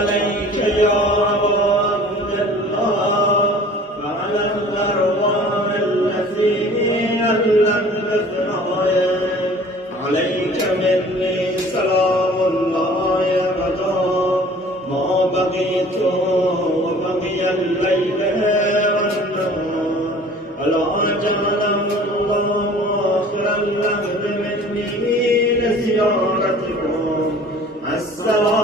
عليك يا أبا عبد الله وعلى الأرواح التي ألت بثنايا عليك مني سلام الله أبدا ما بقيت وبقي الليل والنهار ألا جعله الله آخر اللهب مني لزيارتكم السلام